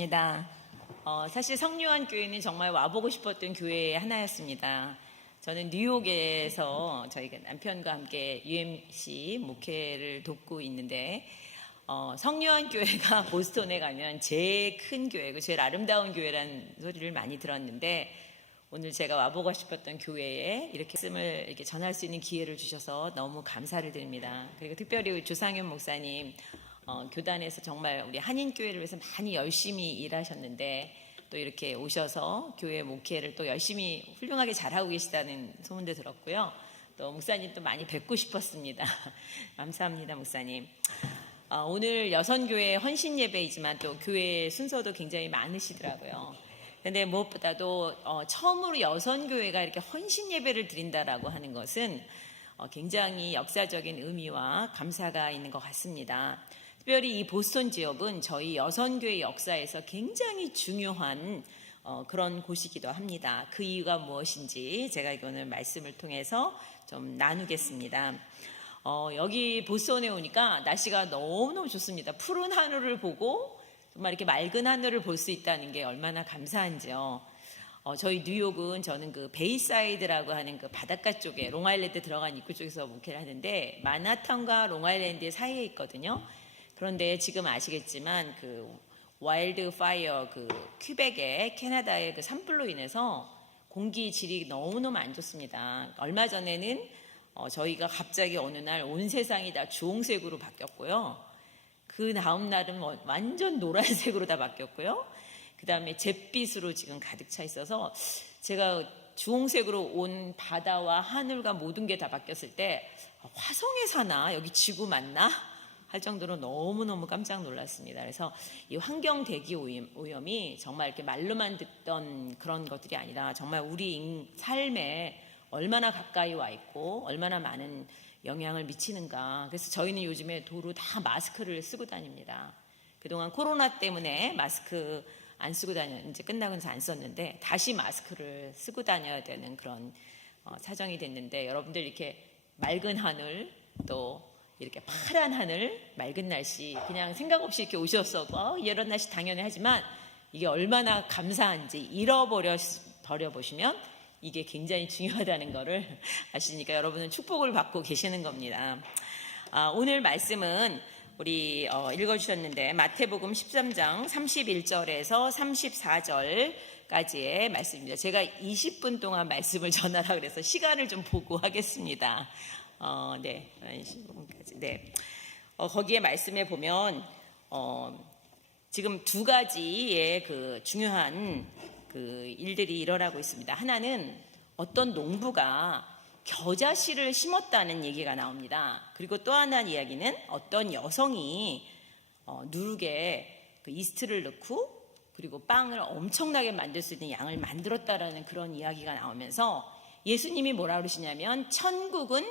반갑습니다. 사실 성류환교회는 정말 와보고 싶었던 교회의 하나였습니다. 저는 뉴욕에서 저희가 남편과 함께 UMC 목회를 돕고 있는데 성류환교회가 보스턴에 가면 제일 큰 교회고 제일 아름다운 교회라는 소리를 많이 들었는데 오늘 제가 와보고 싶었던 교회에 이렇게 말씀을 이렇게 전할 수 있는 기회를 주셔서 너무 감사를 드립니다. 그리고 특별히 조상현 목사님 교단에서 정말 우리 한인교회를 위해서 많이 열심히 일하셨는데 또 이렇게 오셔서 교회 목회를 또 열심히 훌륭하게 잘하고 계시다는 소문도 들었고요. 또 목사님 또 많이 뵙고 싶었습니다. 감사합니다, 목사님. 오늘 여선교회 헌신 예배이지만 또 교회 순서도 굉장히 많으시더라고요. 근데 무엇보다도 처음으로 여선교회가 이렇게 헌신 예배를 드린다라고 하는 것은 굉장히 역사적인 의미와 감사가 있는 것 같습니다. 특별히 이 보스턴 지역은 저희 여선교회 역사에서 굉장히 중요한 그런 곳이기도 합니다. 그 이유가 무엇인지 제가 오늘 말씀을 통해서 좀 나누겠습니다. 여기 보스턴에 오니까 날씨가 너무너무 좋습니다. 푸른 하늘을 보고 정말 이렇게 맑은 하늘을 볼 수 있다는 게 얼마나 감사한지요. 저희 뉴욕은 저는 그 베이사이드라고 하는 그 바닷가 쪽에 롱아일랜드 들어간 입구 쪽에서 목회를 하는데 만하탄과 롱아일랜드 사이에 있거든요. 그런데 지금 아시겠지만 그 와일드 파이어 그 퀴벡의 캐나다의 그 산불로 인해서 공기 질이 너무너무 안 좋습니다. 얼마 전에는 저희가 갑자기 어느 날 온 세상이 다 주홍색으로 바뀌었고요. 그 다음 날은 완전 노란색으로 다 바뀌었고요. 그 다음에 잿빛으로 지금 가득 차 있어서 제가 주홍색으로 온 바다와 하늘과 모든 게 다 바뀌었을 때 화성에 사나? 여기 지구 맞나? 할 정도로 너무너무 깜짝 놀랐습니다. 그래서 이 환경 대기 오염이 정말 이렇게 말로만 듣던 그런 것들이 아니라 정말 우리 삶에 얼마나 가까이 와 있고 얼마나 많은 영향을 미치는가. 그래서 저희는 요즘에 도로 다 마스크를 쓰고 다닙니다. 그동안 코로나 때문에 마스크 안 쓰고 이제 끝나고 나서 안 썼는데 다시 마스크를 쓰고 다녀야 되는 그런 사정이 됐는데 여러분들 이렇게 맑은 하늘 또 이렇게 파란 하늘, 맑은 날씨 그냥 생각 없이 이렇게 오셨어. 이런 날씨 당연히 하지만 이게 얼마나 감사한지 잃어버려 보시면 이게 굉장히 중요하다는 것을 아시니까 여러분은 축복을 받고 계시는 겁니다. 오늘 말씀은 우리 읽어주셨는데 마태복음 13장 31절에서 34절까지의 말씀입니다. 제가 20분 동안 말씀을 전하라 그래서 시간을 좀 보고 하겠습니다. 네, 15분까지. 네. 거기에 말씀에 보면 지금 두 가지의 그 중요한 그 일들이 일어나고 있습니다. 하나는 어떤 농부가 겨자씨를 심었다는 얘기가 나옵니다. 그리고 또 하나 이야기는 어떤 여성이 누룩에 그 이스트를 넣고 그리고 빵을 엄청나게 만들 수 있는 양을 만들었다라는 그런 이야기가 나오면서 예수님이 뭐라 그러시냐면 천국은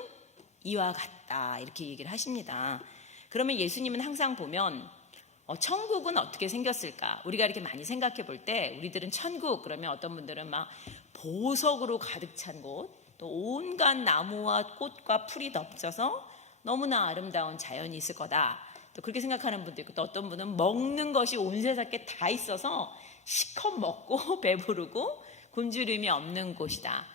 이와 같다 이렇게 얘기를 하십니다. 그러면 예수님은 항상 보면 천국은 어떻게 생겼을까? 우리가 이렇게 많이 생각해 볼 때 우리들은 천국 그러면 어떤 분들은 막 보석으로 가득 찬 곳, 또 온갖 나무와 꽃과 풀이 덮쳐서 너무나 아름다운 자연이 있을 거다. 또 그렇게 생각하는 분도 있고 또 어떤 분은 먹는 것이 온 세상에 다 있어서 실컷 먹고 배부르고 굶주림이 없는 곳이다.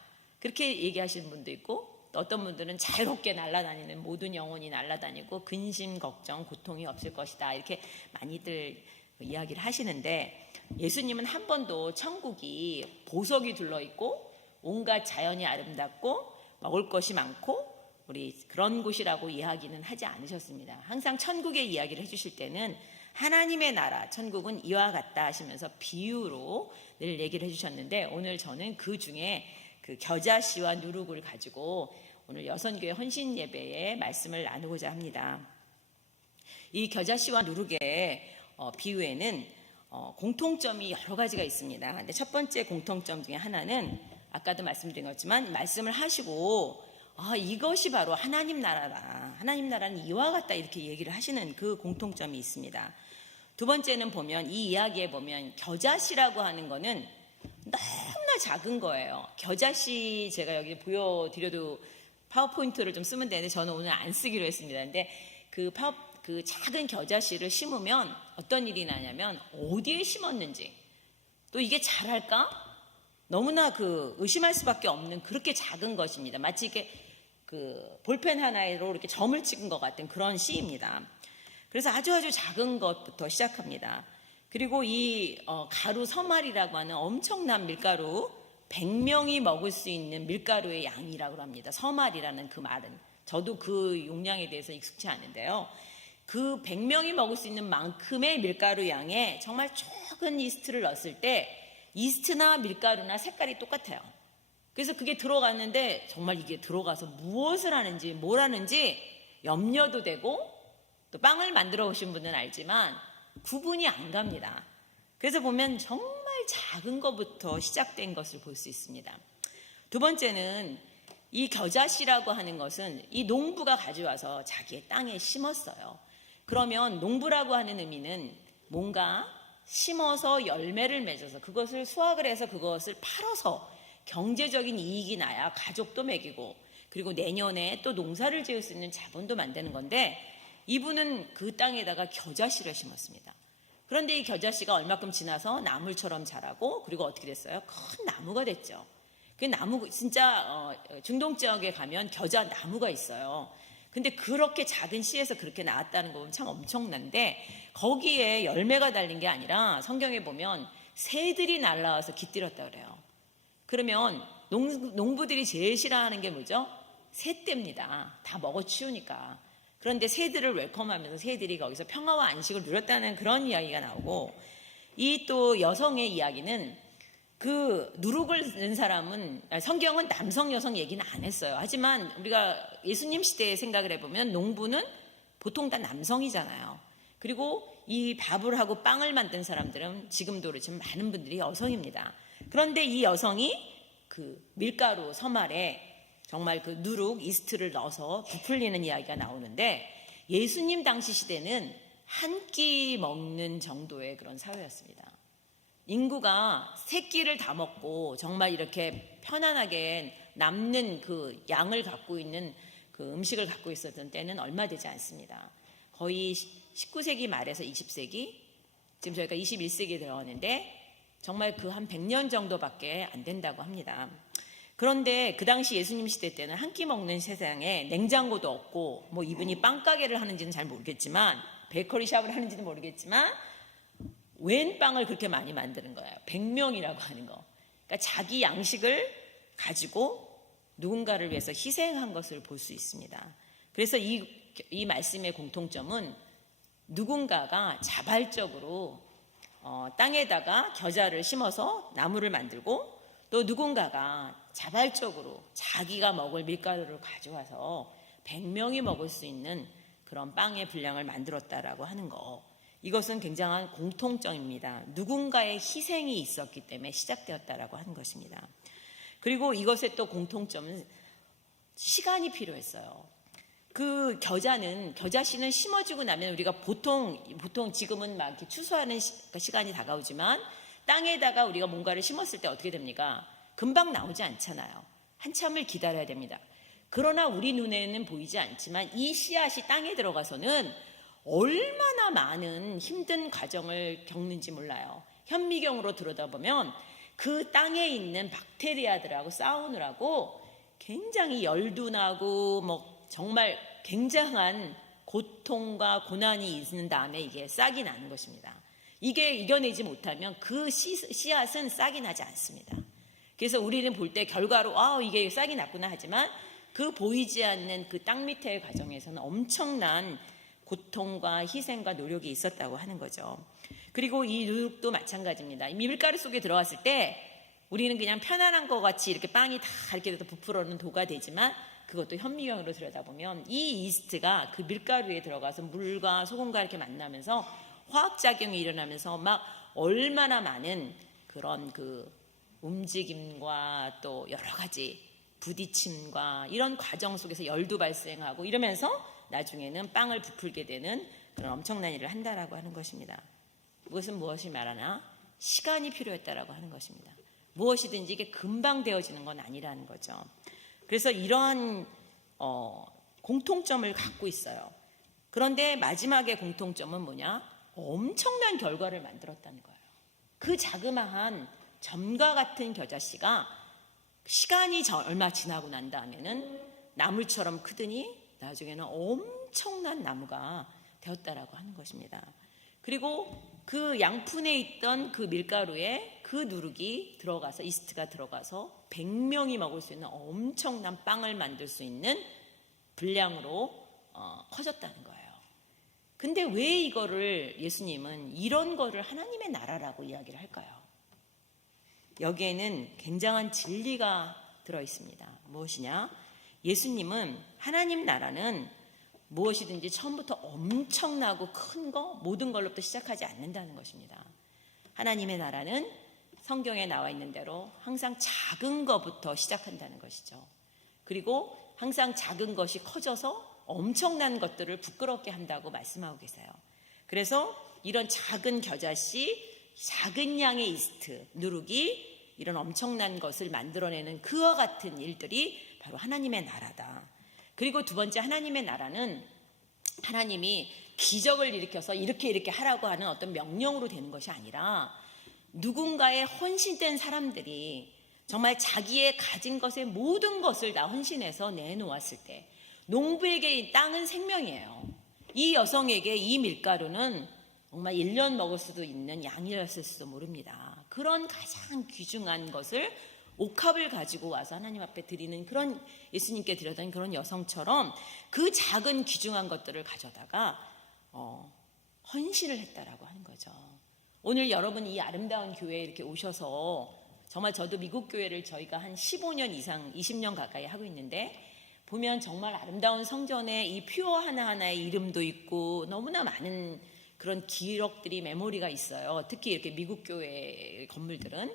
그렇게 얘기하시는 분도 있고 또 어떤 분들은 자유롭게 날아다니는 모든 영혼이 날아다니고 근심, 걱정, 고통이 없을 것이다. 이렇게 많이들 이야기를 하시는데 예수님은 한 번도 천국이 보석이 둘러있고 온갖 자연이 아름답고 먹을 것이 많고 우리 그런 곳이라고 이야기는 하지 않으셨습니다. 항상 천국의 이야기를 해주실 때는 하나님의 나라, 천국은 이와 같다 하시면서 비유로 늘 얘기를 해주셨는데 오늘 저는 그 중에 그 겨자씨와 누룩을 가지고 오늘 여선교회 헌신 예배에 말씀을 나누고자 합니다. 이 겨자씨와 누룩의 비유에는 공통점이 여러 가지가 있습니다. 근데 첫 번째 공통점 중에 하나는 아까도 말씀드린 것지만 말씀을 하시고 이것이 바로 하나님 나라라. 하나님 나라는 이와 같다 이렇게 얘기를 하시는 그 공통점이 있습니다. 두 번째는 보면 이 이야기에 보면 겨자씨라고 하는 거는 너무나 작은 거예요. 겨자씨 제가 여기 보여드려도 파워포인트를 좀 쓰면 되는데 저는 오늘 안 쓰기로 했습니다. 근데 그 그 작은 겨자씨를 심으면 어떤 일이 나냐면 어디에 심었는지 또 이게 자랄까? 너무나 그 의심할 수밖에 없는 그렇게 작은 것입니다. 마치 이게 그 볼펜 하나로 이렇게 점을 찍은 것 같은 그런 씨입니다. 그래서 아주 작은 것부터 시작합니다. 그리고 이 가루 서말이라고 하는 엄청난 밀가루, 100명이 먹을 수 있는 밀가루의 양이라고 합니다. 서말이라는 그 말은. 저도 그 용량에 대해서 익숙치 않은데요. 그 100명이 먹을 수 있는 만큼의 밀가루 양에 정말 적은 이스트를 넣었을 때 이스트나 밀가루나 색깔이 똑같아요. 그래서 그게 들어갔는데 정말 이게 들어가서 무엇을 하는지 뭘 하는지 염려도 되고 또 빵을 만들어 오신 분은 알지만 구분이 안 갑니다. 그래서 보면 정말 작은 것부터 시작된 것을 볼 수 있습니다. 두 번째는 이 겨자씨라고 하는 것은 이 농부가 가져와서 자기의 땅에 심었어요. 그러면 농부라고 하는 의미는 뭔가 심어서 열매를 맺어서 그것을 수확을 해서 그것을 팔아서 경제적인 이익이 나야 가족도 먹이고 그리고 내년에 또 농사를 지을 수 있는 자본도 만드는 건데 이분은 그 땅에다가 겨자씨를 심었습니다. 그런데 이 겨자씨가 얼마큼 지나서 나물처럼 자라고 그리고 어떻게 됐어요? 큰 나무가 됐죠. 그 나무 진짜 중동 지역에 가면 겨자 나무가 있어요. 근데 그렇게 작은 씨에서 그렇게 나왔다는 거 보면 참 엄청난데 거기에 열매가 달린 게 아니라 성경에 보면 새들이 날아와서 깃들였다 그래요. 그러면 농부들이 제일 싫어하는 게 뭐죠? 새떼입니다. 다 먹어치우니까. 그런데 새들을 웰컴하면서 새들이 거기서 평화와 안식을 누렸다는 그런 이야기가 나오고 이 또 여성의 이야기는 그 누룩을 넣은 사람은 성경은 남성 여성 얘기는 안 했어요. 하지만 우리가 예수님 시대에 생각을 해보면 농부는 보통 다 남성이잖아요. 그리고 이 밥을 하고 빵을 만든 사람들은 지금도 그렇지만 많은 분들이 여성입니다. 그런데 이 여성이 그 밀가루 서말에 정말 그 누룩 이스트를 넣어서 부풀리는 이야기가 나오는데 예수님 당시 시대는 한 끼 먹는 정도의 그런 사회였습니다. 인구가 세 끼를 다 먹고 정말 이렇게 편안하게 남는 그 양을 갖고 있는 그 음식을 갖고 있었던 때는 얼마 되지 않습니다. 거의 19세기 말에서 20세기, 지금 저희가 21세기에 들어가는데 정말 그 한 100년 정도밖에 안 된다고 합니다. 그런데 그 당시 예수님 시대 때는 한 끼 먹는 세상에 냉장고도 없고 뭐 이분이 빵가게를 하는지는 잘 모르겠지만 베이커리 샵을 하는지는 모르겠지만 웬 빵을 그렇게 많이 만드는 거예요. 100명이라고 하는 거. 그러니까 자기 양식을 가지고 누군가를 위해서 희생한 것을 볼 수 있습니다. 그래서 이 말씀의 공통점은 누군가가 자발적으로 땅에다가 겨자를 심어서 나무를 만들고 또 누군가가 자발적으로 자기가 먹을 밀가루를 가져와서 100명이 먹을 수 있는 그런 빵의 분량을 만들었다라고 하는 거. 이것은 굉장한 공통점입니다. 누군가의 희생이 있었기 때문에 시작되었다라고 하는 것입니다. 그리고 이것의 또 공통점은 시간이 필요했어요. 그 겨자씨는 심어지고 나면 우리가 보통 지금은 막 이렇게 추수하는 시간이 다가오지만 땅에다가 우리가 뭔가를 심었을 때 어떻게 됩니까? 금방 나오지 않잖아요. 한참을 기다려야 됩니다. 그러나 우리 눈에는 보이지 않지만 이 씨앗이 땅에 들어가서는 얼마나 많은 힘든 과정을 겪는지 몰라요. 현미경으로 들여다보면 그 땅에 있는 박테리아들하고 싸우느라고 굉장히 열도 나고 뭐 정말 굉장한 고통과 고난이 있는 다음에 이게 싹이 나는 것입니다. 이게 이겨내지 못하면 그 씨앗은 싹이 나지 않습니다. 그래서 우리는 볼 때 결과로 이게 싹이 났구나 하지만 그 보이지 않는 그 땅 밑의 과정에서는 엄청난 고통과 희생과 노력이 있었다고 하는 거죠. 그리고 이 누룩도 마찬가지입니다. 이 밀가루 속에 들어갔을 때 우리는 그냥 편안한 것 같이 이렇게 빵이 다 이렇게 부풀어오는 도가 되지만 그것도 현미경으로 들여다보면 이 이스트가 그 밀가루에 들어가서 물과 소금과 이렇게 만나면서 화학작용이 일어나면서 막 얼마나 많은 그런 그 움직임과 또 여러 가지 부딪힘과 이런 과정 속에서 열도 발생하고 이러면서 나중에는 빵을 부풀게 되는 그런 엄청난 일을 한다라고 하는 것입니다. 그것은 무엇을 말하나? 시간이 필요했다라고 하는 것입니다. 무엇이든지 이게 금방 되어지는 건 아니라는 거죠. 그래서 이러한 공통점을 갖고 있어요. 그런데 마지막에 공통점은 뭐냐? 엄청난 결과를 만들었다는 거예요. 그 자그마한 점과 같은 겨자씨가 시간이 얼마 지나고 난 다음에는 나물처럼 크더니 나중에는 엄청난 나무가 되었다라고 하는 것입니다. 그리고 그 양푼에 있던 그 밀가루에 그 누룩이 들어가서, 이스트가 들어가서 100명이 먹을 수 있는 엄청난 빵을 만들 수 있는 분량으로 커졌다는 거예요. 근데 왜 이거를 예수님은 이런 거를 하나님의 나라라고 이야기를 할까요? 여기에는 굉장한 진리가 들어있습니다. 무엇이냐? 예수님은 하나님 나라는 무엇이든지 처음부터 엄청나고 큰 거, 모든 걸로부터 시작하지 않는다는 것입니다. 하나님의 나라는 성경에 나와 있는 대로 항상 작은 것부터 시작한다는 것이죠. 그리고 항상 작은 것이 커져서 엄청난 것들을 부끄럽게 한다고 말씀하고 계세요. 그래서 이런 작은 겨자씨, 작은 양의 이스트, 누룩이 이런 엄청난 것을 만들어내는 그와 같은 일들이 바로 하나님의 나라다. 그리고 두 번째, 하나님의 나라는 하나님이 기적을 일으켜서 이렇게 하라고 하는 어떤 명령으로 되는 것이 아니라 누군가의 헌신된 사람들이 정말 자기의 가진 것의 모든 것을 다 헌신해서 내놓았을 때, 농부에게 이 땅은 생명이에요. 이 여성에게 이 밀가루는 정말 1년 먹을 수도 있는 양이었을지도 모릅니다. 그런 가장 귀중한 것을 옥합을 가지고 와서 하나님 앞에 드리는, 그런 예수님께 드렸던 그런 여성처럼 그 작은 귀중한 것들을 가져다가 헌신을 했다라고 하는 거죠. 오늘 여러분 이 아름다운 교회에 이렇게 오셔서, 정말 저도 미국 교회를 저희가 한 15년 이상, 20년 가까이 하고 있는데, 보면 정말 아름다운 성전에 이 퓨어 하나하나의 이름도 있고 너무나 많은 그런 기록들이, 메모리가 있어요. 특히 이렇게 미국 교회 건물들은.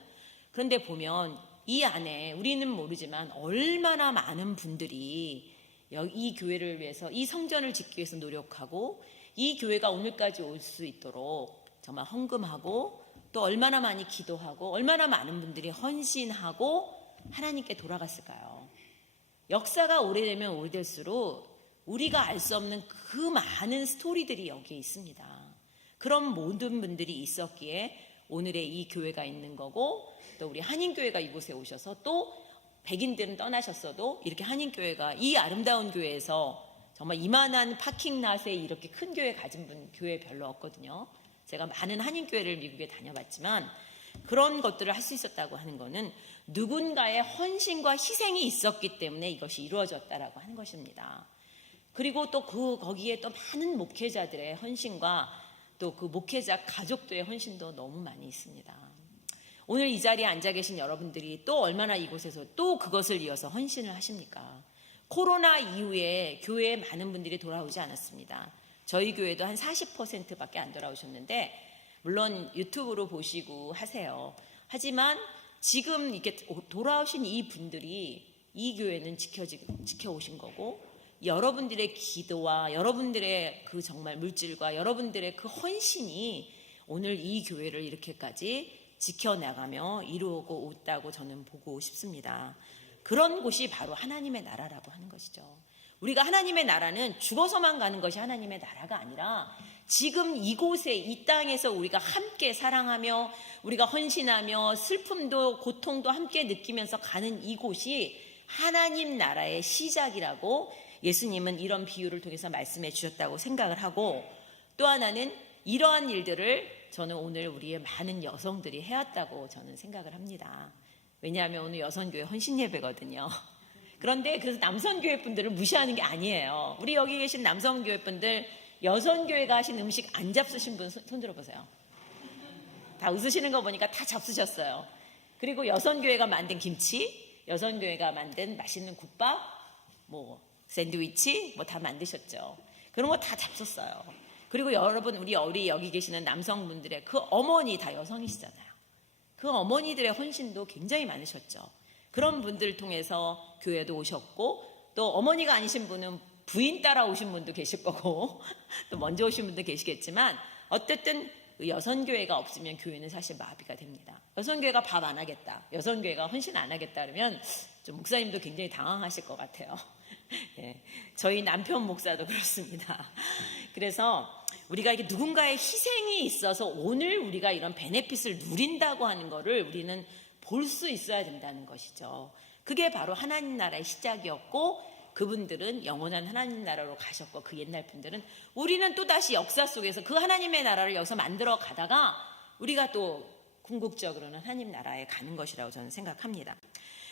그런데 보면 이 안에 우리는 모르지만 얼마나 많은 분들이 이 교회를 위해서, 이 성전을 짓기 위해서 노력하고, 이 교회가 오늘까지 올 수 있도록 정말 헌금하고, 또 얼마나 많이 기도하고, 얼마나 많은 분들이 헌신하고 하나님께 돌아갔을까요? 역사가 오래되면 오래될수록 우리가 알 수 없는 그 많은 스토리들이 여기에 있습니다. 그런 모든 분들이 있었기에 오늘의 이 교회가 있는 거고, 또 우리 한인교회가 이곳에 오셔서, 또 백인들은 떠나셨어도 이렇게 한인교회가 이 아름다운 교회에서, 정말 이만한 파킹랏에 이렇게 큰 교회 가진 분 교회 별로 없거든요. 제가 많은 한인교회를 미국에 다녀봤지만 그런 것들을 할 수 있었다고 하는 것은 누군가의 헌신과 희생이 있었기 때문에 이것이 이루어졌다라고 하는 것입니다. 그리고 또 거기에 또 많은 목회자들의 헌신과 또 그 목회자 가족들의 헌신도 너무 많이 있습니다. 오늘 이 자리에 앉아 계신 여러분들이 또 얼마나 이곳에서 또 그것을 이어서 헌신을 하십니까? 코로나 이후에 교회에 많은 분들이 돌아오지 않았습니다. 저희 교회도 한 40%밖에 안 돌아오셨는데, 물론 유튜브로 보시고 하세요. 하지만 지금 이렇게 돌아오신 이 분들이 이 교회는 지켜오신 거고, 여러분들의 기도와 여러분들의 그 정말 물질과 여러분들의 그 헌신이 오늘 이 교회를 이렇게까지 지켜나가며 이루고 있다고 저는 보고 싶습니다. 그런 곳이 바로 하나님의 나라라고 하는 것이죠. 우리가 하나님의 나라는 죽어서만 가는 것이 하나님의 나라가 아니라, 지금 이곳에, 이 땅에서 우리가 함께 사랑하며 우리가 헌신하며 슬픔도 고통도 함께 느끼면서 가는 이곳이 하나님 나라의 시작이라고 예수님은 이런 비유를 통해서 말씀해 주셨다고 생각을 하고, 또 하나는 이러한 일들을 저는 오늘 우리의 많은 여성들이 해왔다고 저는 생각을 합니다. 왜냐하면 오늘 여성교회 헌신 예배거든요. 그런데 그래서 남성교회 분들을 무시하는 게 아니에요. 우리 여기 계신 남성교회 분들, 여성교회가 하신 음식 안 잡수신 분 손 들어보세요. 다 웃으시는 거 보니까 다 잡수셨어요. 그리고 여성교회가 만든 김치, 여성교회가 만든 맛있는 국밥, 뭐 샌드위치 뭐 다 만드셨죠. 그런 거 다 잡섰어요. 그리고 여러분, 우리 여기 계시는 남성분들의 그 어머니 다 여성이시잖아요. 그 어머니들의 헌신도 굉장히 많으셨죠. 그런 분들을 통해서 교회도 오셨고, 또 어머니가 아니신 분은 부인 따라 오신 분도 계실 거고 또 먼저 오신 분도 계시겠지만, 어쨌든 여성교회가 없으면 교회는 사실 마비가 됩니다. 여성교회가 밥 안 하겠다, 여성교회가 헌신 안 하겠다 그러면 좀 목사님도 굉장히 당황하실 것 같아요. 예, 저희 남편 목사도 그렇습니다. 그래서 우리가 이게 누군가의 희생이 있어서 오늘 우리가 이런 베네핏을 누린다고 하는 거를 우리는 볼 수 있어야 된다는 것이죠. 그게 바로 하나님 나라의 시작이었고 그분들은 영원한 하나님 나라로 가셨고 그 옛날 분들은 우리는 또다시 역사 속에서 그 하나님의 나라를 여기서 만들어 가다가 우리가 또 궁극적으로는 하나님 나라에 가는 것이라고 저는 생각합니다.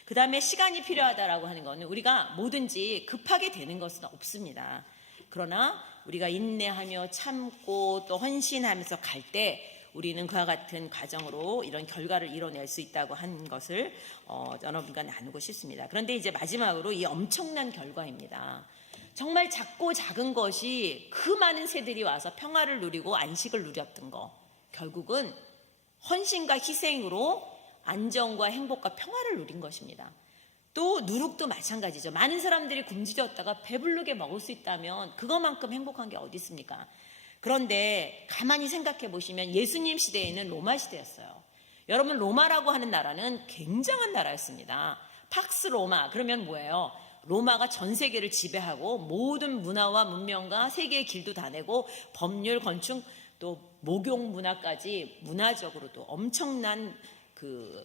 그 다음에 시간이 필요하다라고 하는 것은 우리가 뭐든지 급하게 되는 것은 없습니다. 그러나 우리가 인내하며 참고 또 헌신하면서 갈 때 우리는 그와 같은 과정으로 이런 결과를 이뤄낼 수 있다고 한 것을 여러분과 나누고 싶습니다. 그런데 이제 마지막으로 이 엄청난 결과입니다. 정말 작고 작은 것이 그 많은 새들이 와서 평화를 누리고 안식을 누렸던 거, 결국은 헌신과 희생으로 안정과 행복과 평화를 누린 것입니다. 또 누룩도 마찬가지죠. 많은 사람들이 굶주렸다가 배부르게 먹을 수 있다면 그것만큼 행복한 게 어디 있습니까? 그런데 가만히 생각해 보시면 예수님 시대에는 로마 시대였어요. 여러분, 로마라고 하는 나라는 굉장한 나라였습니다. 팍스 로마, 그러면 뭐예요? 로마가 전 세계를 지배하고 모든 문화와 문명과 세계의 길도 다 내고 법률, 건축, 또 목욕 문화까지 문화적으로도 엄청난 그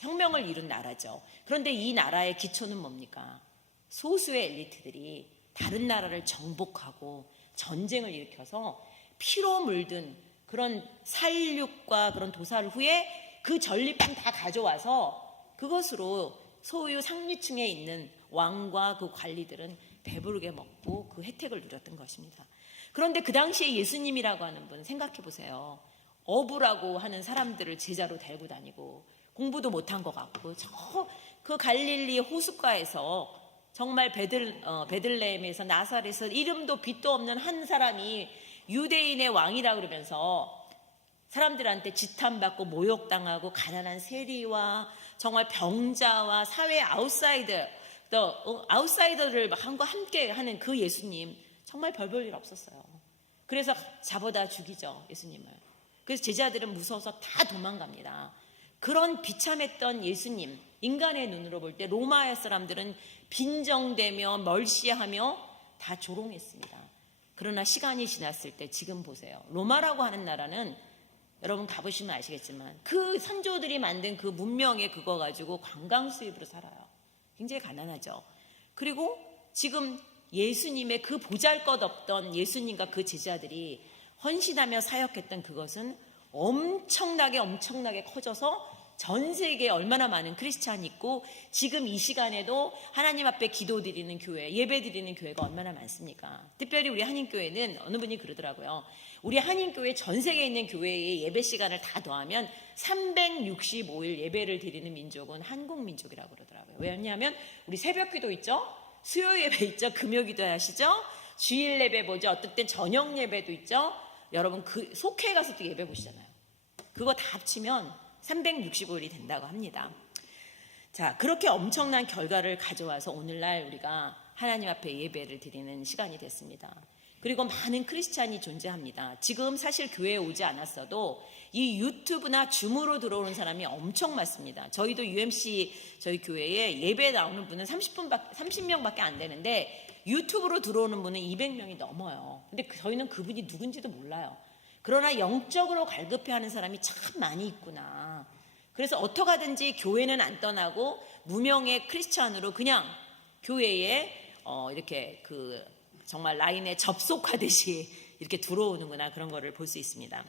혁명을 이룬 나라죠. 그런데 이 나라의 기초는 뭡니까? 소수의 엘리트들이 다른 나라를 정복하고 전쟁을 일으켜서 피로 물든 그런 살육과 그런 도살 후에 그 전리품 다 가져와서 그것으로 소유 상류층에 있는 왕과 그 관리들은 배부르게 먹고 그 혜택을 누렸던 것입니다. 그런데 그 당시에 예수님이라고 하는 분 생각해 보세요. 어부라고 하는 사람들을 제자로 데리고 다니고 공부도 못한 것 같고 그 갈릴리 호숫가에서 정말 베들레헴에서 나사렛에서 이름도 빛도 없는 한 사람이 유대인의 왕이라 그러면서 사람들한테 지탄받고 모욕당하고 가난한 세리와 정말 병자와 사회 아웃사이더를 함께 하는 그 예수님 정말 별 볼 일 없었어요. 그래서 잡아다 죽이죠, 예수님을. 그래서 제자들은 무서워서 다 도망갑니다. 그런 비참했던 예수님, 인간의 눈으로 볼 때 로마의 사람들은 빈정대며 멀시하며 다 조롱했습니다. 그러나 시간이 지났을 때 지금 보세요. 로마라고 하는 나라는 여러분 가보시면 아시겠지만 그 선조들이 만든 그 문명의 그거 가지고 관광 수입으로 살아요. 굉장히 가난하죠. 그리고 지금 예수님의 그 보잘것없던 예수님과 그 제자들이 헌신하며 사역했던 그것은 엄청나게 커져서 전 세계에 얼마나 많은 크리스찬이 있고 지금 이 시간에도 하나님 앞에 기도드리는 교회, 예배드리는 교회가 얼마나 많습니까? 특별히 우리 한인교회는 어느 분이 그러더라고요. 우리 한인교회 전 세계에 있는 교회의 예배 시간을 다 더하면 365일 예배를 드리는 민족은 한국 민족이라고 그러더라고요. 왜냐하면 우리 새벽기도 있죠? 수요 예배 있죠? 금요 기도 하시죠? 주일 예배 보죠? 어떨 땐 저녁 예배도 있죠? 여러분 그 속회에 가서 또 예배 보시잖아요. 그거 다 합치면 365일이 된다고 합니다. 자, 그렇게 엄청난 결과를 가져와서 오늘날 우리가 하나님 앞에 예배를 드리는 시간이 됐습니다. 그리고 많은 크리스찬이 존재합니다. 지금 사실 교회에 오지 않았어도 이 유튜브나 줌으로 들어오는 사람이 엄청 많습니다. 저희도 UMC 저희 교회에 예배 나오는 분은 30명밖에 안 되는데 유튜브로 들어오는 분은 200명이 넘어요. 근데 저희는 그분이 누군지도 몰라요. 그러나 영적으로 갈급해하는 사람이 참 많이 있구나. 그래서 어떻게 하든지 교회는 안 떠나고 무명의 크리스찬으로 그냥 교회에 이렇게 그 정말 라인에 접속하듯이 이렇게 들어오는구나, 그런 거를 볼 수 있습니다.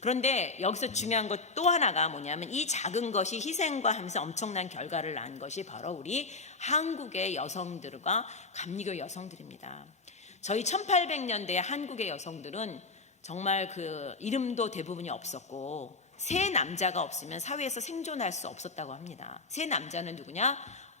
그런데 여기서 중요한 것 또 하나가 뭐냐면 이 작은 것이 희생과 하면서 엄청난 결과를 낳은 것이 바로 우리 한국의 여성들과 감리교 여성들입니다. 저희 1800년대 한국의 여성들은 정말 그 이름도 대부분이 없었고 세 남자가 없으면 사회에서 생존할 수 없었다고 합니다. 세 남자는 누구냐?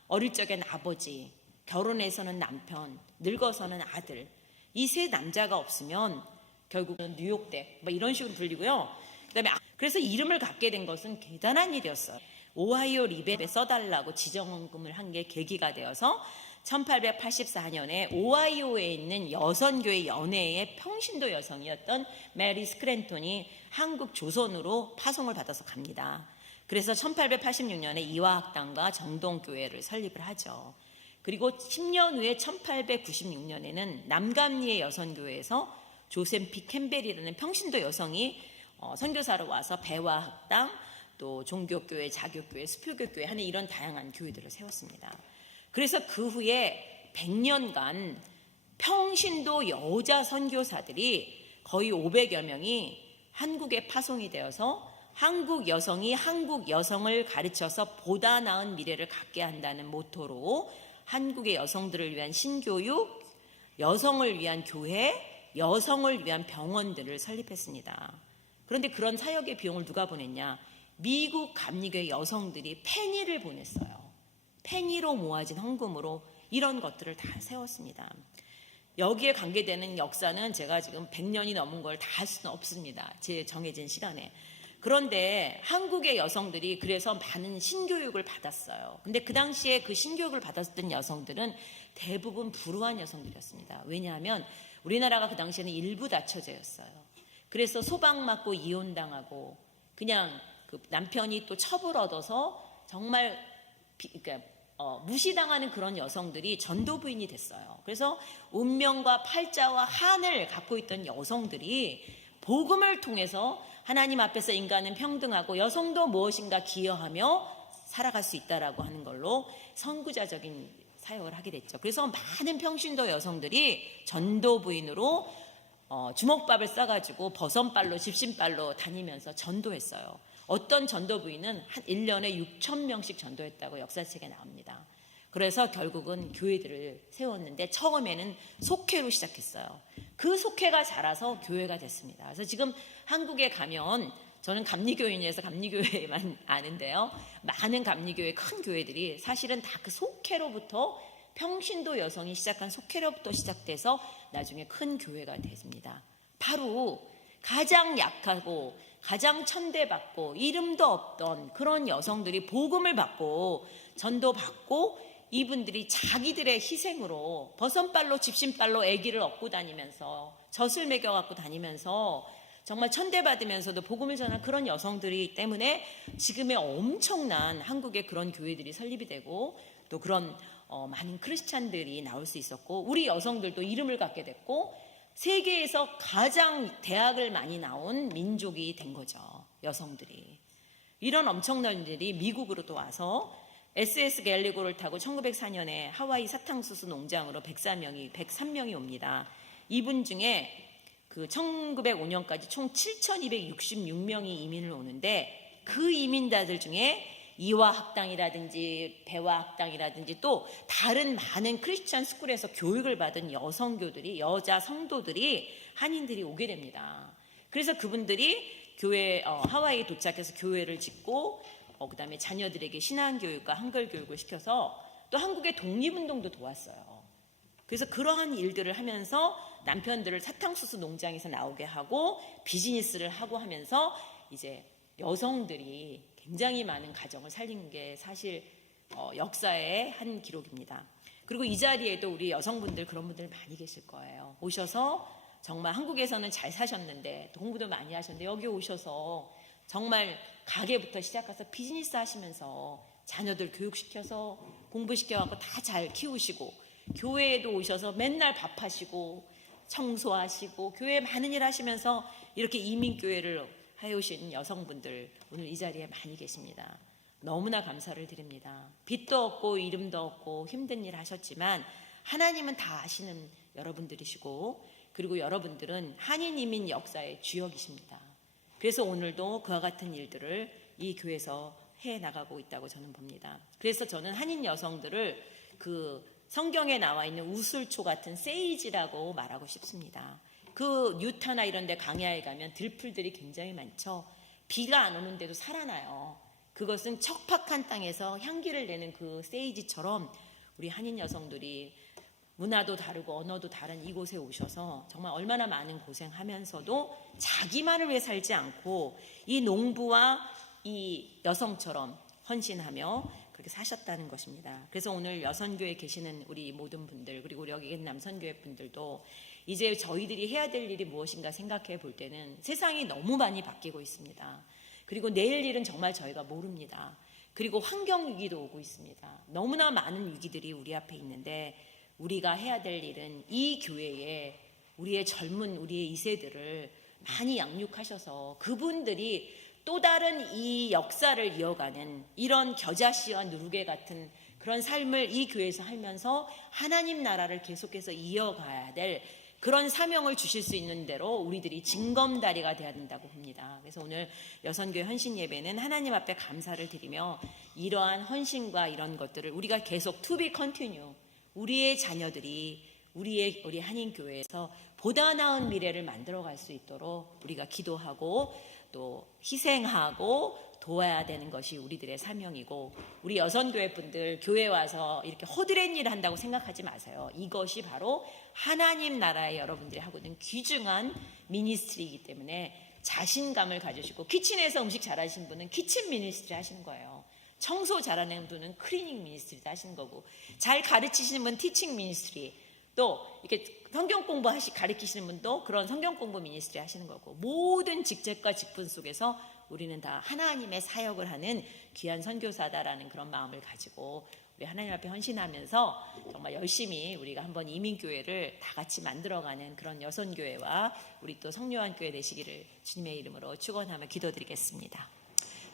어릴 적엔 아버지, 결혼해서는 남편, 늙어서는 아들. 이 세 남자가 없으면 결국은 뉴욕대 뭐 이런 식으로 불리고요. 그다음에 그래서 이름을 갖게 된 것은 대단한 일이었어요. 오하이오 리베에 써달라고 지정헌금을 한 게 계기가 되어서 1884년에 오하이오에 있는 여선교회 연회의 평신도 여성이었던 메리 스크랜톤이 한국 조선으로 파송을 받아서 갑니다. 그래서 1886년에 이화학당과 정동교회를 설립을 하죠. 그리고 10년 후에 1896년에는 남감리의 여선교회에서 조셉 P. 캠벨이라는 평신도 여성이 선교사로 와서 배화학당, 또 종교교회, 자교교회, 수표교회 하는 이런 다양한 교회들을 세웠습니다. 그래서 그 후에 100년간 평신도 여자 선교사들이 거의 500여 명이 한국에 파송이 되어서 한국 여성이 한국 여성을 가르쳐서 보다 나은 미래를 갖게 한다는 모토로 한국의 여성들을 위한 신교육, 여성을 위한 교회, 여성을 위한 병원들을 설립했습니다. 그런데 그런 사역의 비용을 누가 보냈냐? 미국 감리교회 여성들이 페니를 보냈어요. 페니로 모아진 헌금으로 이런 것들을 다 세웠습니다. 여기에 관계되는 역사는 제가 지금 100년이 넘은 걸 다 할 수는 없습니다. 제 정해진 시간에. 그런데 한국의 여성들이 그래서 많은 신교육을 받았어요. 근데 그 당시에 그 신교육을 받았던 여성들은 대부분 불우한 여성들이었습니다. 왜냐하면 우리나라가 그 당시에는 일부 다처제였어요. 그래서 소방맞고 이혼당하고 그냥 그 남편이 또 첩을 얻어서 정말 그러니까 무시당하는 그런 여성들이 전도부인이 됐어요. 그래서 운명과 팔자와 한을 갖고 있던 여성들이 복음을 통해서 하나님 앞에서 인간은 평등하고 여성도 무엇인가 기여하며 살아갈 수 있다라고 하는 걸로 선구자적인 사역을 하게 됐죠. 그래서 많은 평신도 여성들이 전도부인으로 주먹밥을 싸가지고 버선발로 집신발로 다니면서 전도했어요. 어떤 전도부인은 한 1년에 6,000명씩 전도했다고 역사책에 나옵니다. 그래서 결국은 교회들을 세웠는데 처음에는 속회로 시작했어요. 그 속회가 자라서 교회가 됐습니다. 그래서 지금 한국에 가면 저는 감리교인이어서 감리교회만 아는데요. 많은 감리교회 큰 교회들이 사실은 다 그 속회로부터 평신도 여성이 시작한 속회로부터 시작돼서 나중에 큰 교회가 됐습니다. 바로 가장 약하고 가장 천대받고 이름도 없던 그런 여성들이 복음을 받고 전도받고 이분들이 자기들의 희생으로 버선발로 집신발로 아기를 업고 다니면서 젖을 먹여갖고 다니면서 정말 천대받으면서도 복음을 전한 그런 여성들이 때문에 지금의 엄청난 한국의 그런 교회들이 설립이 되고 또 그런 많은 크리스찬들이 나올 수 있었고 우리 여성들도 이름을 갖게 됐고 세계에서 가장 대학을 많이 나온 민족이 된 거죠. 여성들이. 이런 엄청난 일들이 미국으로도 와서 SS 갤리고를 타고 1904년에 하와이 사탕수수 농장으로 103명이 옵니다. 이분 중에 그 1905년까지 총 7,266명이 이민을 오는데 그 이민자들 중에 이화학당이라든지 배화학당이라든지 또 다른 많은 크리스천 스쿨에서 교육을 받은 여성교들이 여자 성도들이 한인들이 오게 됩니다. 그래서 그분들이 교회 하와이에 도착해서 교회를 짓고 그다음에 자녀들에게 신앙교육과 한글교육을 시켜서 또 한국의 독립운동도 도왔어요. 그래서 그러한 일들을 하면서 남편들을 사탕수수 농장에서 나오게 하고 비즈니스를 하고 하면서 이제 여성들이 굉장히 많은 가정을 살린 게 사실 역사의 한 기록입니다. 그리고 이 자리에도 우리 여성분들 그런 분들 많이 계실 거예요. 오셔서 정말 한국에서는 잘 사셨는데 공부도 많이 하셨는데 여기 오셔서 정말 가게부터 시작해서 비즈니스 하시면서 자녀들 교육시켜서 공부시켜갖고 다 잘 키우시고 교회에도 오셔서 맨날 밥하시고 청소하시고 교회에 많은 일 하시면서 이렇게 이민교회를 해오신 여성분들 오늘 이 자리에 많이 계십니다. 너무나 감사를 드립니다. 빚도 없고 이름도 없고 힘든 일 하셨지만 하나님은 다 아시는 여러분들이시고 그리고 여러분들은 한인 이민 역사의 주역이십니다. 그래서 오늘도 그와 같은 일들을 이 교회에서 해나가고 있다고 저는 봅니다. 그래서 저는 한인 여성들을 그 성경에 나와 있는 우슬초 같은 세이지라고 말하고 싶습니다. 그 유타나 이런 데 강야에 가면 들풀들이 굉장히 많죠. 비가 안 오는데도 살아나요. 그것은 척박한 땅에서 향기를 내는 그 세이지처럼 우리 한인 여성들이 문화도 다르고 언어도 다른 이곳에 오셔서 정말 얼마나 많은 고생하면서도 자기만을 위해 살지 않고 이 농부와 이 여성처럼 헌신하며 그렇게 사셨다는 것입니다. 그래서 오늘 여선교회에 계시는 우리 모든 분들 그리고 우리 여기 계신 남선교회 분들도 이제 저희들이 해야 될 일이 무엇인가 생각해 볼 때는 세상이 너무 많이 바뀌고 있습니다. 그리고 내일 일은 정말 저희가 모릅니다. 그리고 환경 위기도 오고 있습니다. 너무나 많은 위기들이 우리 앞에 있는데 우리가 해야 될 일은 이 교회에 우리의 젊은 우리의 2세들을 많이 양육하셔서 그분들이 또 다른 이 역사를 이어가는 이런 겨자씨와 누룩의 같은 그런 삶을 이 교회에서 하면서 하나님 나라를 계속해서 이어가야 될 그런 사명을 주실 수 있는 대로 우리들이 징검다리가 되어야 된다고 봅니다. 그래서 오늘 여선교회 헌신 예배는 하나님 앞에 감사를 드리며 이러한 헌신과 이런 것들을 우리가 계속 to be continue, 우리의 자녀들이 우리 한인교회에서 보다 나은 미래를 만들어갈 수 있도록 우리가 기도하고 또 희생하고 도와야 되는 것이 우리들의 사명이고, 우리 여선교회 분들 교회 와서 이렇게 허드렛 일을 한다고 생각하지 마세요. 이것이 바로 하나님 나라에 여러분들이 하고 있는 귀중한 미니스트리이기 때문에 자신감을 가지시고, 키친에서 음식 잘하시는 분은 키친 미니스트리 하시는 거예요. 청소 잘하는 분은 클리닝 미니스트리 하시는 거고, 잘 가르치시는 분은 티칭 미니스트리, 또 이렇게 성경 공부 가르치시는 분도 그런 성경 공부 미니스트리 하시는 거고, 모든 직책과 직분 속에서 우리는 다 하나님의 사역을 하는 귀한 선교사다라는 그런 마음을 가지고 우리 하나님 앞에 헌신하면서 정말 열심히 우리가 한번 이민교회를 다 같이 만들어가는 그런 여선교회와 우리 또 성요한교회 되시기를 주님의 이름으로 축원하며 기도드리겠습니다.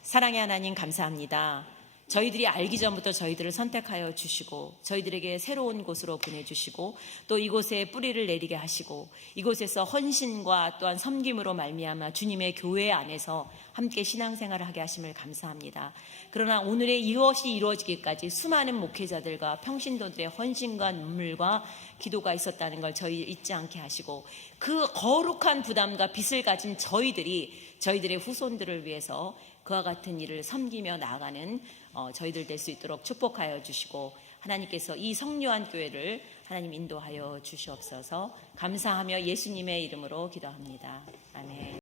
사랑의 하나님, 감사합니다. 저희들이 알기 전부터 저희들을 선택하여 주시고 저희들에게 새로운 곳으로 보내주시고 또 이곳에 뿌리를 내리게 하시고 이곳에서 헌신과 또한 섬김으로 말미암아 주님의 교회 안에서 함께 신앙생활을 하게 하심을 감사합니다. 그러나 오늘의 이것이 이루어지기까지 수많은 목회자들과 평신도들의 헌신과 눈물과 기도가 있었다는 걸 저희 잊지 않게 하시고, 그 거룩한 부담과 빚을 가진 저희들의 후손들을 위해서 그와 같은 일을 섬기며 나아가는 저희들 될 수 있도록 축복하여 주시고, 하나님께서 이 성요한 교회를 하나님 인도하여 주시옵소서. 감사하며 예수님의 이름으로 기도합니다. 아멘.